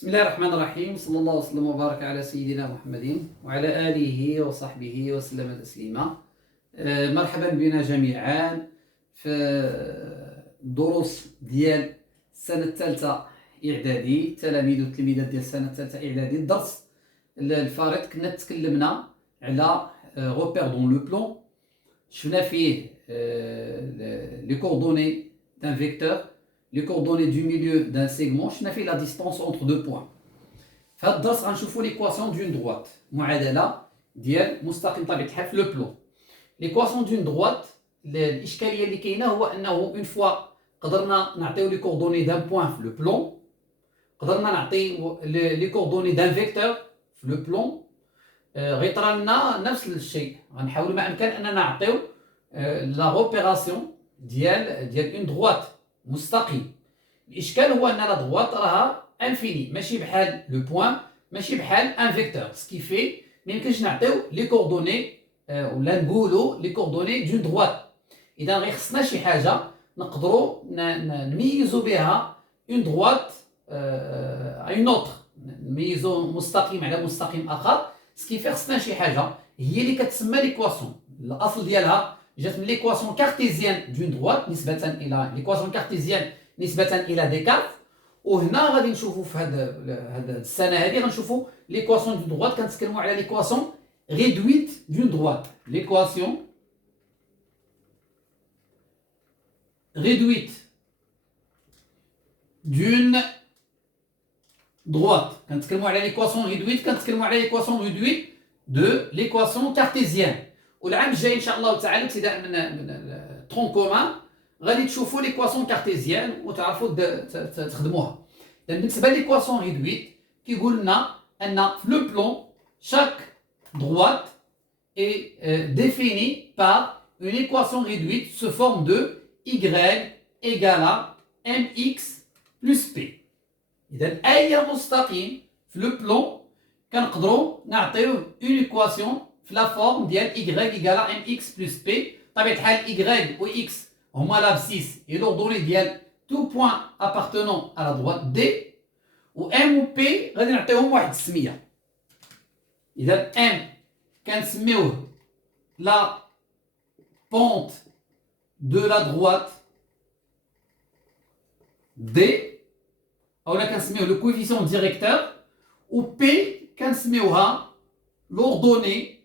بسم الله الرحمن الرحيم. صلى الله وسلم وبارك على سيدنا محمد وعلى آله وصحبه وسلم تسليما. مرحبا بنا جميعا في الدروس ديال السنة الثالثة إعدادي، تلاميذ وتلميذات ديال السنة الثالثة إعدادي. الدرس الفارط كنا تكلمنا على repère dans le plan، شفنا فيه les coordonnées d'un vecteur، les coordonnées du milieu d'un segment، شفنا فيه la distance entre deux points. في هذا الدرس غنشوفوا l'équation d'une droite، معادلة ديال مستقيم طبيعة الحال في لو بلون. l'équation d'une droite، الإشكالية اللي كاينة هو أنه une fois قدرنا نعطيو لي coordonnées d'un point في لو بلون، قدرنا نعطيو لي coordonnées d'un vecteur في لو بلون، غيطرى لنا نفس الشيء. غنحاولوا ما أمكن أننا نعطيو لا روبيراسيون ديال اون دروات مستقيم. الاشكال هو ان لا دروات راها انفيني، ماشي بحال لو بوين، ماشي بحال ان فيكتور، سكي في ما يمكنش نعطيو لي كوردوني ولا نقولوا لي كوردوني دون دروات. اذا غيخصنا شي حاجه نقدروا نميزوا بها اون دروات اون اوتر، نميزوا مستقيم على مستقيم اخر. سكي في خصنا شي حاجه هي اللي كتسمى ليكواسيون. الاصل ديالها جات من ليكواسيون كارتيزيان دون دروات نسبة إلى ليكواسيون كارتيزيان نسبة إلى ديكارت. وهنا غادي نشوفوا في هاد السنة هادي غنشوفوا ليكواسيون دون دروات، كنتكلموا على ليكواسيون ريدويت دون دروات. ليكواسيون ريدويت دون دروات، كنتكلموا على ليكواسيون ريدويت، كنتكلموا على ليكواسيون ريدويت دو ليكواسيون كارتيزيان. والعام الجاي ان شاء الله تعالى ابتداء من ترون كومان غادي تشوفوا ليكواسيون كارتيزيان وتعرفوا تخدموها. بالنسبه ليكواسيون ريدويت كيقول لنا ان في لو بلون chaque droite est définie par une équation réduite sous forme de y égale à mx plus p. اذا اي مستقيم في لو بلون كنقدروا نعطيوه اون ايكواسيون في لا فورم ديال y égale à mx plus p. طبيعة الحال y و x هما l'abscisse et l'ordonnée ديال tout point appartenant à la droite D، و m و p غادي نعطيوهم واحد السمية. إذا m كنسميوه la pente de la droite D، أولا كنسميوه le coefficient directeur، و p كنسميوها l'ordonnée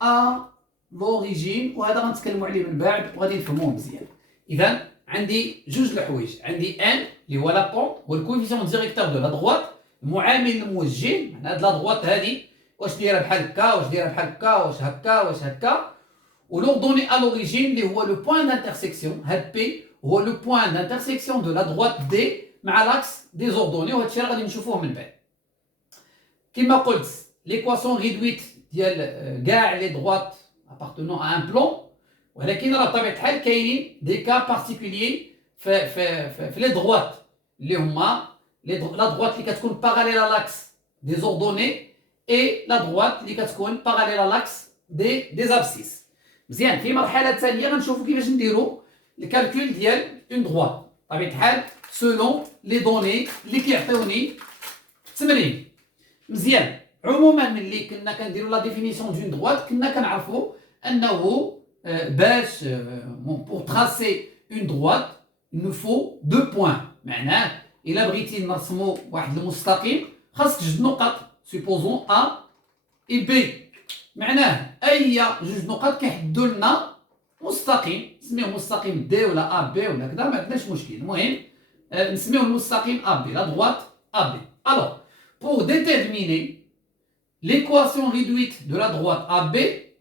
à l'origine، وهذا غنتكلموا عليه من بعد وغادي نفهموه مزيان. اذا عندي جوج الحوايج، عندي ان اللي هو لا بونت والكوفيسيون ديريكتور دو لا دروات، المعامل الموجه. معناتها هاد لا دروات هادي واش دايره بحال هكا، واش دايره بحال هكا، واش هكا، واش هكا. ولوردوني ا لوريجين اللي هو لو بوين دانترسيكسيون. هاد بي هو لو بوين دانترسيكسيون دو لا دروات دي مع لاكس دي زوردوني، وهاد الشيء غادي نشوفوه من بعد. كما قلت ليكواسيون ريدويت ديال كاع لي دروات appartenant à un plan، ولكن راه بطبيعه الحال كاينين دي كا بارتيكوليي في لي دروات اللي هما لا دروات اللي كتكون باراليل لاكس دي زوردوني اي لا دروات اللي كتكون باراليل لاكس دي زابسيس. مزيان، في مرحله ثانيه غنشوفوا كيفاش نديروا الكالكول ديال اون دروات بطبيعه الحال سولون لي دوني اللي كيعطيوني التمرين. مزيان، عموما ملي كنا كنديروا لا ديفينيسيون دون دروات كنا كنعرفوا انه باش بور تراسي اون دروات il nous faut deux points. معناه الا بغيتي نرسموا واحد المستقيم خاصك جوج نقط، سوبوزون ا اي بي. معناه اي جوج نقط كيحدوا لنا مستقيم، نسميوه مستقيم دي ولا ا بي ولا كذا، ما عندناش مشكل. المهم نسميوه المستقيم ا بي، لا دروات ا بي. الوغ pour déterminer l'équation réduite de la droite AB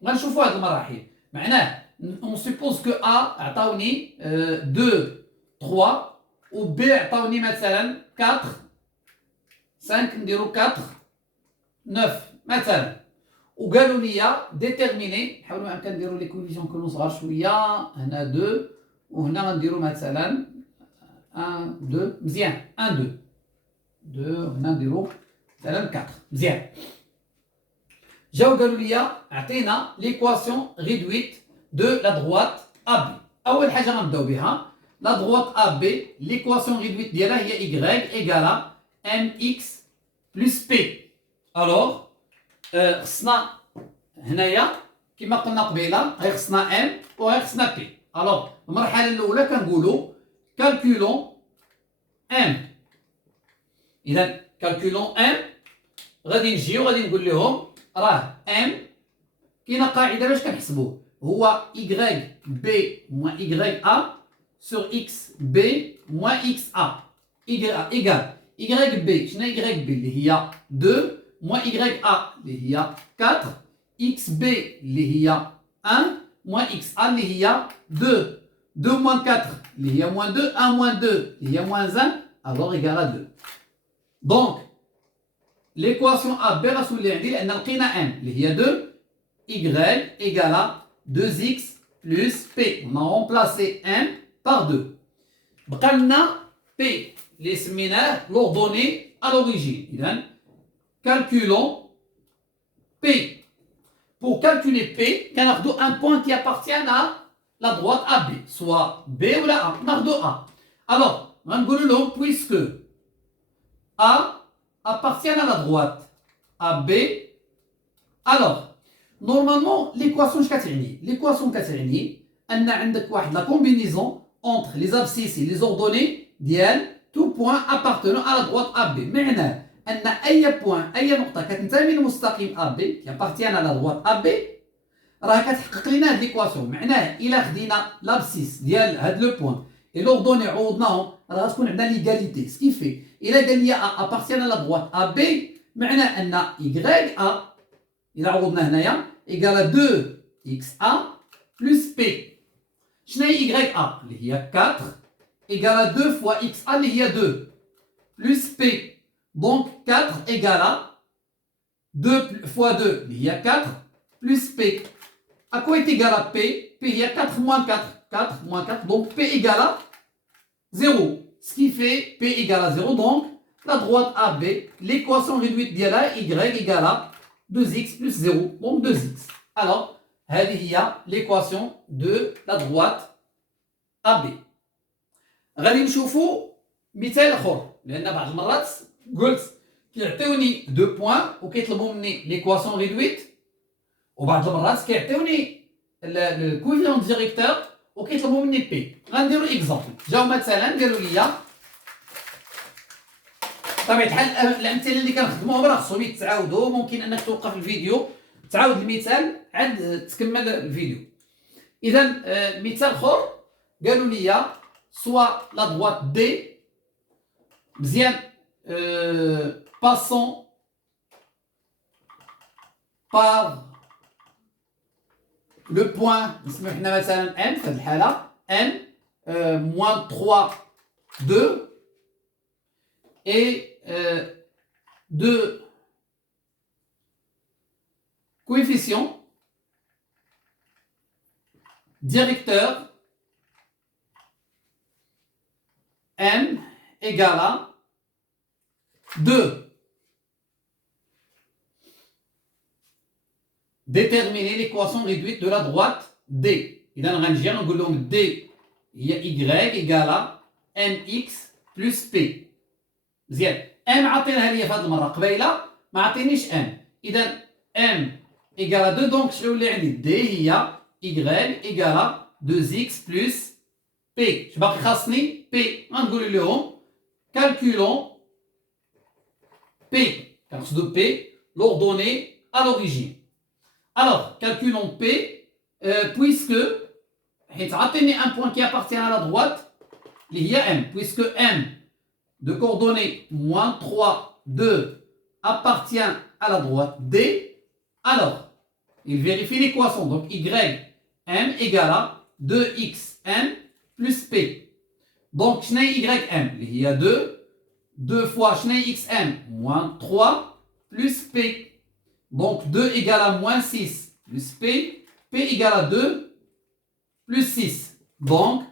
غنشوفوا هاد المراحل. معناه on suppose que A عطاوني 2 3 و B عطاوني مثلا 4 5، نديرو 4 9 مثلا، وقالوا لي ديتيرميني. نحاولوا امكن نديرو لي كوفيسيون كلهم صغار شويه، هنا 2 وهنا غنديرو مثلا 1 2. مزيان 1 2 2 هنا نديرو مثلا 4. مزيان، جاو قالوا لي عطينا ليكواسيون ريدويت دو لا دروات ا بي. اول حاجه غنبداو بها la droite AB, l'équation réduite ديالها هي y égale mx plus p. alors خصنا هنايا كما قلنا قبيله غير خصنا m وغير خصنا p. alors المرحله الاولى كنقولوا calculons m. اذا calculons m غادي نجيو غادي نقول لهم راه m كاينه قاعده باش كنحسبوه هو YB moins YA sur XB moins XA égale YB شنو YB اللي هي 2 moins YA اللي هي 4 XB اللي هي 1 moins XA اللي هي 2 2 moins 4 اللي هي moins 2 1 moins 2 اللي هي moins 1 alors égale à 2. donc l'équation AB غتولي عندي لان لقينا M اللي هي 2 Y égale à 2x plus P. On a remplacé M par 2. بقى لنا P اللي سميناه l'ordonnée à l'origine. إذن calculons P. Pour calculer P, كناخدو un point qui appartient à la droite AB, soit B ou la A. ناخدو A. alors غنقولوا لهم puisque A appartient à la droite AB, alors normalement l'équation كتعني l'équation كتعني ان عندك واحد la combinaison entre les abscisses et les ordonnées ديال tout point appartenant à la droite AB. معناه ان اي point اي نقطه كتنتمي للمستقيم AB qui appartient à la droite AB راه كتحقق لنا هاد l'équation. معناه الا خدينا l'abscisse ديال هاد لو point et l'ordonnée عوضناهم راه غتكون عندنا l'égalité. ce qui fait الا قال لي A appartient à la droite AB معناه ان YA إذا عوضنا هنايا égale 2XA plus P. شنو هي YA اللي هي 4 égale 2 fois XA اللي هي 2 plus P. donc 4 égale 2 fois 2 اللي هي 4 plus P. à quoi est égal à P? P هي 4 moins 4 4 moins 4 donc P égale 0. ce qui fait P égale 0. donc la droite AB l'équation réduite ديالها Y égale 2x plus 0, donc 2x. alors هذه هي l'équation de la droite AB. غادي نشوفوا مثال اخر لان بعض المرات قلت كيعطيوني دو بوين وكيطلبوا مني l'équation réduite وبعض المرات كيعطيوني الكوفيشنت ديريكتور وكيطلبوا مني بي. غنديروا اكزامبل. جاو مثلا قالوا لي بطبيعة الحال الامثله اللي كنخدموهم راه خصهم يتعاودوا. ممكن انك توقف الفيديو تعاود المثال عاد تكمل الفيديو. اذا مثال اخر قالوا لي سوا لا droite D مزيان passons par le point نسميو حنا مثلا M في هذه الحاله M moins 3 2 et deux coefficients directeurs M égale à 2. Déterminer l'équation réduite de la droite D. إذا غنجي نقول لهم D هي Y égale à mx plus P. مزيان ام عطيناها ليا في هذه المره قبيله ما عطينيش ام. اذا ام ايكال 2 دونك شنو اللي عندي دي هي y ايكال 2x بلس بي. اش باقي خاصني بي. غنقول لهم كالكولون بي. كنقصدو بي l'ordonnée à l'origine. alors calculons p puisque حيت عطيني un point qui appartient à la droite اللي هي m puisque m de coordonnées moins 3, 2 appartient à la droite D, alors il vérifie l'équation. Donc Y M égale à 2xm plus P. donc شنو هي YM اللي هي 2 fois شنو هي XM moins 3 plus P. donc 2 égale à moins 6 plus P. P égale à 2 plus 6. donc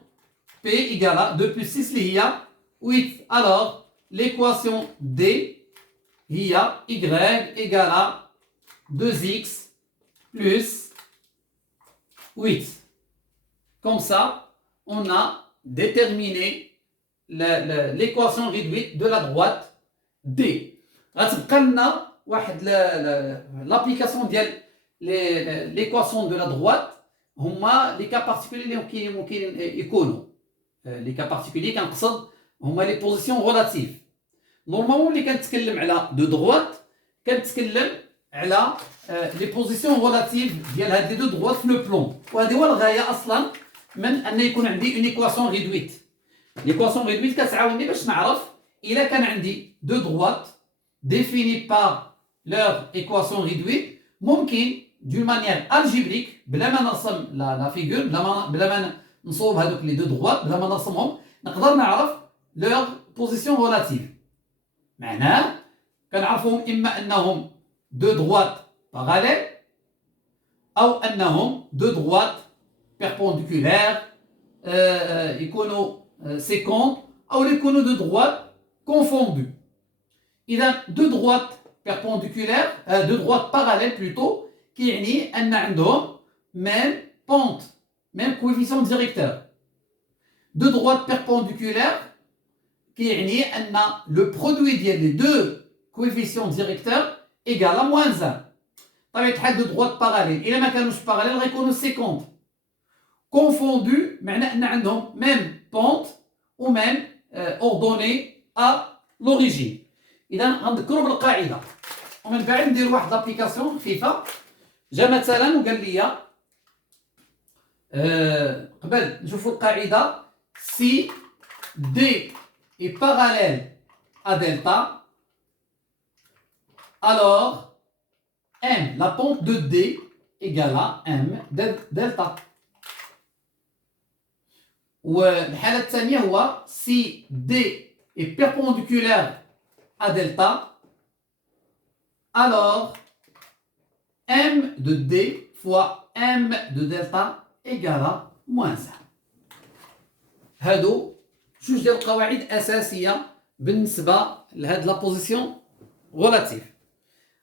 P égale à 2 plus 6 اللي هي 8. alors l'équation D هي Y égale à 2x plus 8. comme ça on a déterminer l'équation réduite de la droite D. غتبقى لنا واحد l'application ديال l'équation de la droite هما les cas particuliers اللي ممكن يكونوا les cas particuliers كنقصد هما les positions relatives. نورمالمون اللي كنتكلم على دو droite كنتكلم على les positions relatives ديال هاد لي دو droite في لو بلون، وهذه هو الغايه اصلا من ان يكون عندي une équation réduite. l'équation réduite كتعاوني باش نعرف الا كان عندي دو droite définis par leur équation réduite ممكن d'une manière algébrique بلا ما نرسم la figure بلا ما نصوب هذوك لي دو droite بلا ما نرسمهم نقدر نعرف leur position relative. معناه كنعرفهم اما انهم دو droite parallèles او انهم دو droite perpendiculaires يكونوا séquentes او يكونوا دو droite confondus. إذا دو droite perpendiculaires دو droite parallèles plutôt كيعني أن عندهم même pente même coefficient directeur. دو droite perpendiculaires كيعني أن le produit ديال les deux coefficients directeurs égal à moins 1. طبيعة الحال دو droite parallèles إلا ما كانوش parallèles غيكونوا séquentes. confondus معنى أن عندهم même pente ou même ordonnée à l'origine. إذا غنذكروا بالقاعدة ومن بعد ندير واحد لابليكاسيون خفيفة. جا مثلا وقال لي قبل نشوفوا القاعدة si D est parallèle à delta alors M la pente de D égale à M delta. والحالة الثانية هو si D est perpendiculaire à delta, alors M de D fois M de delta égale à moins 1. هادو جوج ديال القواعد أساسية بالنسبة لهاد لا بوزيسيون غولاتيف.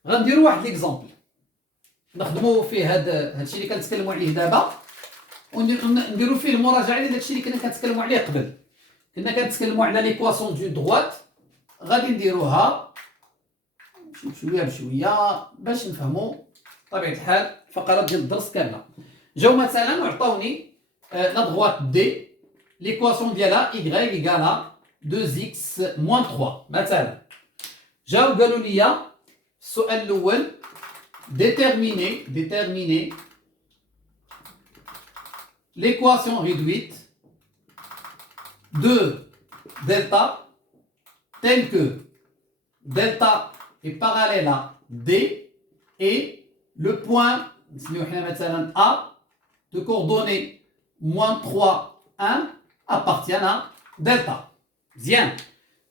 غنديرو واحد ليكزامبل نخدمو فيه هادشي اللي كنتكلمو عليه دابا ونديرو فيه المراجعة لداكشي اللي كنا كنتكلمو عليه قبل. كنا كنتكلمو على ليكواسيون دو دروات غادي نديروها شويه بشويه باش نفهموا طبيعه الحال الفقرات ديال الدرس كامله. جاو مثلا وعطاوني لا دروات دي ليكواسيون ديالها y ايكالا 2x moins 3 مثلا. جاو قالوا لي السؤال الاول déterminer l'équation réduite de delta tel que delta est parallèle à D et le point A de coordonnées moins 3, 1 appartient à delta. مزيان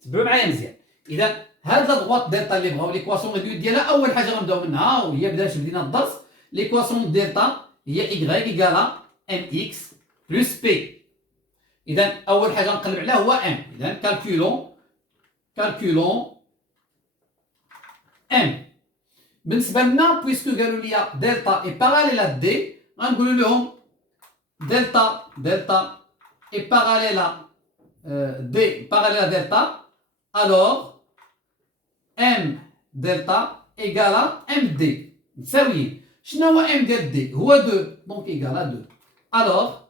تبعوا معايا مزيان. إذا هاد لا دروات دلتا اللي بغاو ليكواسيون ريدويت ديالها أول حاجة غنبداو منها وهي بدينا الدرس ليكواسيون دلتا هي y إيكالا mx plus p. إذا أول حاجة نقلب عليها هو m. إذا calculons m. بالنسبة لنا بويسكو قالوا لي دلتا est parallèle à d غنقولوا لهم delta est parallèle à d parallèle à delta alors m delta égale à md متساويين. شنو هو m ديال d هو 2 donc égale à 2. alors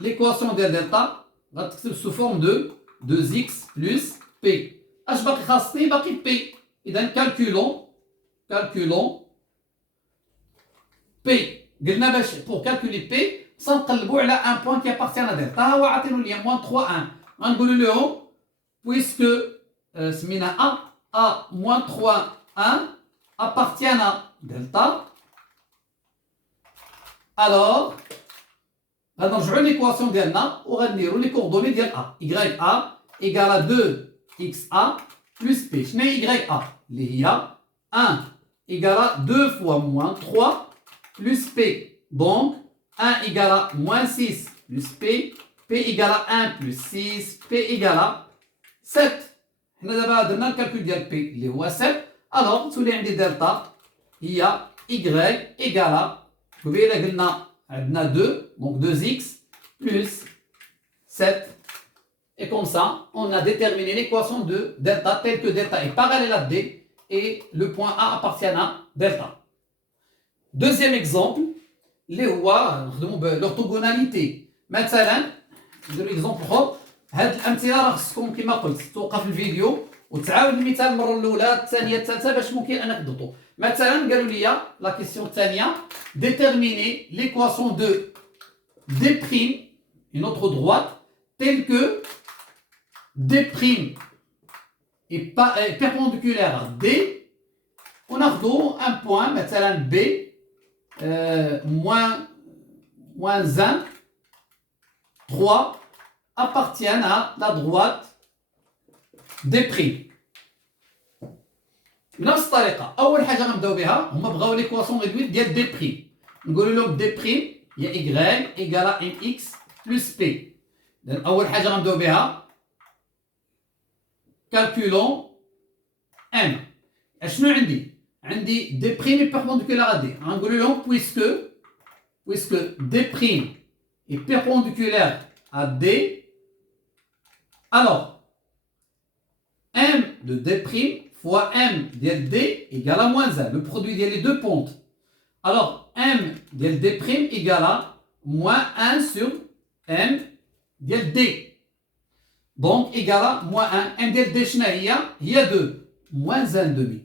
l'équation ديال delta غتكتب sous forme de 2x plus p. اش باقي خاصني؟ باقي p. اذا calculons p. قلنا باش pour calculer p سنقلبوا على un point qui appartient à delta. ها هو عاطينو ليا moins 3 1 غنقولوا لهم puisque سمينا a moins 3 1 appartient à delta alors غنرجعوا ليكواسيون ديالنا وغنديروا لي كوردوني ديال a y a égale à 2xa plus p. شنو هي y a اللي هي 1 égale à 2 fois moins 3 plus p. Donc 1 égale à moins 6 plus p. p égale à 1 plus 6. p égale à 7. حنا دابا درنا الكالكول ديال p اللي هو 7. alors تولي عندي دلتا هي y égale à قبيله قلنا عندنا 2 donc 2x plus 7. Et comme ça, on a déterminé l'équation de delta telle que delta est parallèle à D et le point A appartient à delta. Deuxième exemple, اللي هو نخدموا بالorthogonalité. مثلا نديروا اكزومبل اخر. هاد الامثله راه خصكم كما قلت توقف الفيديو وتعاود المثال المره الاولى الثانيه الثالثه باش ممكن انك تضبطوا. مثلا قالوا لي لا كيسيون الثانيه déterminer l'équation de D', une autre droite, telle que D' est perpendiculaire à D. On a un point, مثلا B moins 1, 3 appartiennent à la droite D'. بنفس الطريقه اول حاجه غنبداو بها هما بغاو ليكواسيون ريدويت ديال دي نقولوا لهم دي هي y ايكال ام اكس بلس بي. اول حاجه غنبداو بها كالكولون ام. اشنو عندي دي بريم بيربونديكولار ا دي. غنقولوا لهم puisque d' est perpendiculaire à d, alors m de d' fois m de d égale à moins 1, le produit des deux pontes. Alors m de d' égale à moins 1 sur m de d. Donc égale à moins 1. m de d شنو هي 2 moins 1 demi.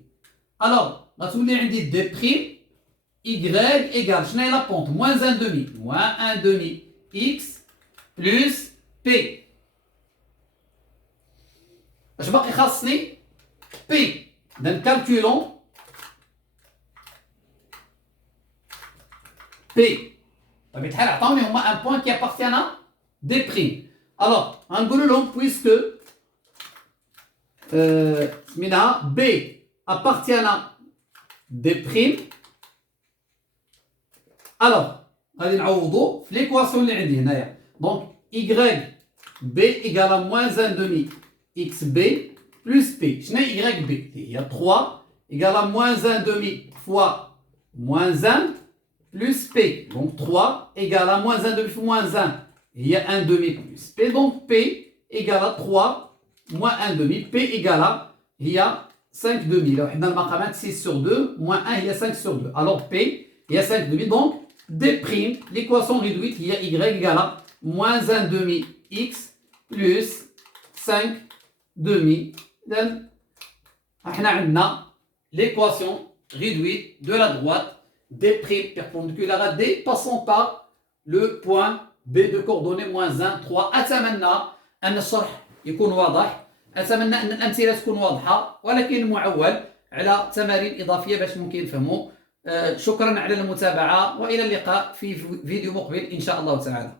Alors غتولي عندي d' y égale شنو هي لا بونت moins 1 demi, moins 1 demi x plus p. اش باقي خاصني P. Donc calculons P. بطبيعة الحال عطاوني هما un point qui appartient à D'. Alors غنقولوا لهم puisque سميناها B appartient à D'. alors غادي نعوضوا في ليكواسيون اللي عندي هنايا. donc y B égale à moins 1 demi xb plus P. شنو هي YB؟ هي 3 égale à moins 1 demi fois moins 1 plus P. Donc 3 égale à moins 1 demi fois moins 1 هي 1 demi plus P. Donc P égale à 3 moins 1 demi. P égale à هي 5 demi. لو حنا المقامات 6 sur 2 moins 1 هي 5 sur 2. Alors P هي 5 demi. Donc D', l'équation réduite هي Y égale à moins 1 demi x plus 5 demi. Donc, on a l'équation réduite de la droite D' perpendiculaire à D passant par le point B de coordonnées moins 1, 3. أتمنى أن الشرح يكون واضح. أتمنى أن الأمثلة تكون واضحة ولكن معول على تمارين إضافية باش ممكن نفهموا. شكرا على المتابعة وإلى اللقاء في فيديو مقبل إن شاء الله تعالى.